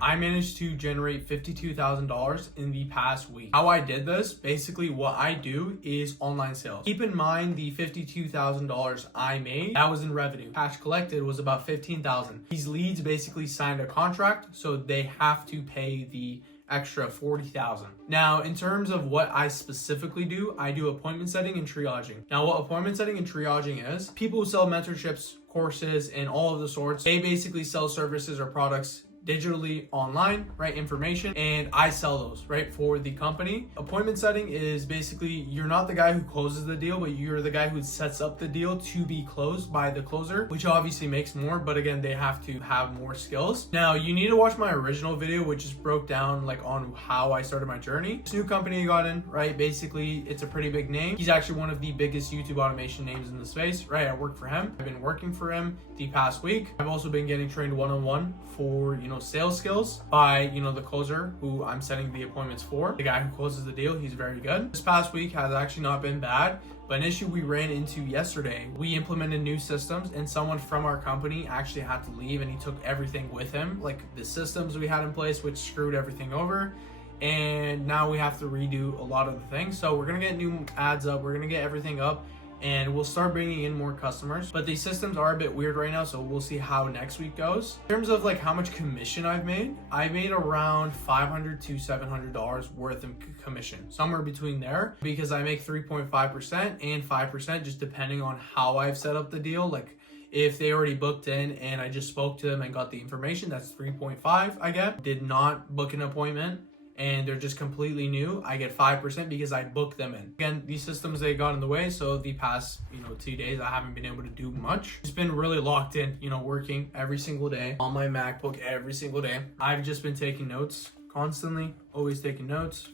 I managed to generate $52,000 in the past week. How I did this, basically what I do is online sales. Keep in mind the $52,000 I made, that was in revenue. Cash collected was about $15,000. These leads basically signed a contract, so they have to pay the extra $40,000. Now, in terms of what I specifically do, I do appointment setting and triaging. Now, what appointment setting and triaging is, people who sell mentorships, courses, and all of the sorts, they basically sell services or products digitally online, right? Information, and I sell those, right? For the company. Appointment setting is basically, you're not the guy who closes the deal, but you're the guy who sets up the deal to be closed by the closer, which obviously makes more, but again, they have to have more skills. Now, you need to watch my original video, which is broke down like on how I started my journey. This new company I got in, right? Basically, it's a pretty big name. He's actually one of the biggest YouTube automation names in the space, right? I work for him. I've been working for him the past week. I've also been getting trained one-on-one for, sales skills by, the closer who I'm setting the appointments for. The guy who closes the deal, he's very good. This past week has actually not been bad, but an issue we ran into yesterday, we implemented new systems and someone from our company actually had to leave and he took everything with him, like the systems we had in place, which screwed everything over. And now we have to redo a lot of the things. So we're gonna get new ads up, we're gonna get everything up, and we'll start bringing in more customers. But these systems are a bit weird right now, so we'll see how next week goes. In terms of like how much commission I made around $500 to $700 worth of commission, somewhere between there, because I make 3.5% and 5%, just depending on how I've set up the deal. Like if they already booked in and I just spoke to them and got the information, that's 3.5 I get. Did not book an appointment and they're just completely new, I get 5% because I book them in. Again, these systems, they got in the way, so the past 2 days I haven't been able to do much. It's been really locked in, working every single day on my MacBook every single day. I've just been taking notes constantly, always taking notes,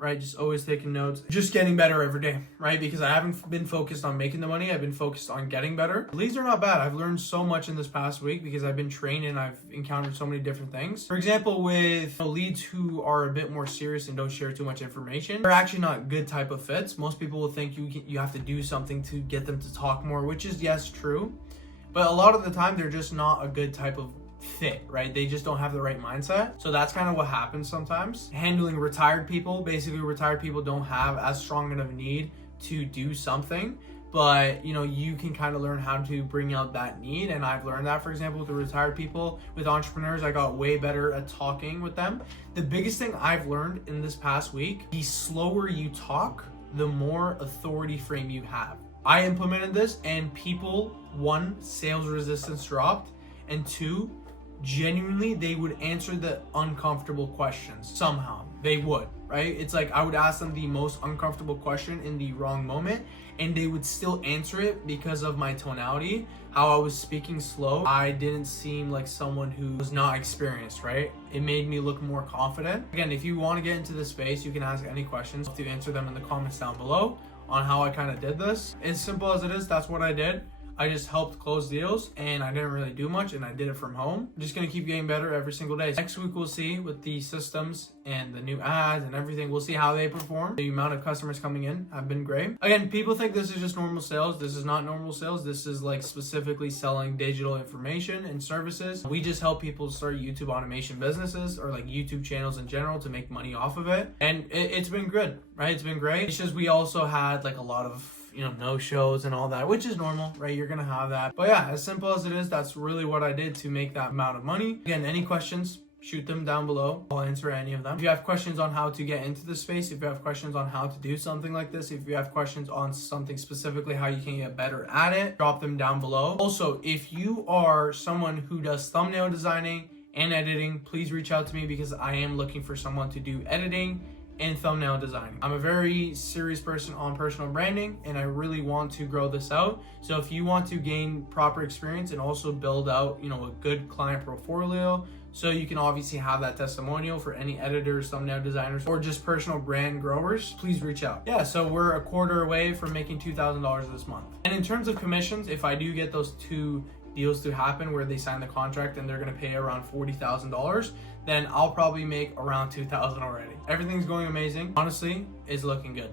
right? Just always taking notes, just getting better every day, right? Because I haven't been focused on making the money, I've been focused on getting better. Leads are not bad. I've learned so much in this past week because I've been trained and I've encountered so many different things. For example, with leads who are a bit more serious and don't share too much information, they're actually not good type of fits. Most people will think you have to do something to get them to talk more, which is, yes, true. But a lot of the time, they're just not a good type of fit, right? They just don't have the right mindset. So that's kind of what happens sometimes. Handling retired people, basically retired people don't have as strong of a need to do something, but you can kind of learn how to bring out that need. And I've learned that, for example, with the retired people. With entrepreneurs, I got way better at talking with them. The biggest thing I've learned in this past week, the slower you talk, the more authority frame you have. I implemented this and people, one, sales resistance dropped, and two, genuinely they would answer the uncomfortable questions somehow. They would, right? It's like I would ask them the most uncomfortable question in the wrong moment and they would still answer it because of my tonality, how I was speaking slow. I didn't seem like someone who was not experienced, right? It made me look more confident. Again, if you want to get into this space, you can ask any questions to answer them in the comments down below on how I kind of did this. As simple as it is, that's what I did. I just helped close deals and I didn't really do much and I did it from home. I'm just gonna keep getting better every single day. Next week we'll see with the systems and the new ads and everything, we'll see how they perform. The amount of customers coming in have been great. Again, people think this is just normal sales. This is not normal sales. This is like specifically selling digital information and services. We just help people start YouTube automation businesses or like YouTube channels in general to make money off of it. And it's been good, right? It's been great. It's just we also had like a lot of no shows and all that, which is normal, right? You're gonna have that. But yeah, as simple as it is, that's really what I did to make that amount of money. Again, any questions, shoot them down below. I'll answer any of them. If you have questions on how to get into the space, if you have questions on how to do something like this, if you have questions on something specifically, how you can get better at it, drop them down below. Also, if you are someone who does thumbnail designing and editing, please reach out to me because I am looking for someone to do editing and thumbnail designing. I'm a very serious person on personal branding and I really want to grow this out. So if you want to gain proper experience and also build out, a good client portfolio, so you can obviously have that testimonial for any editors, thumbnail designers, or just personal brand growers, please reach out. Yeah, so we're a quarter away from making $2,000 this month. And in terms of commissions, if I do get those two deals to happen where they sign the contract and they're going to pay around $40,000, then I'll probably make around $2,000 already. Everything's going amazing. Honestly, it's looking good.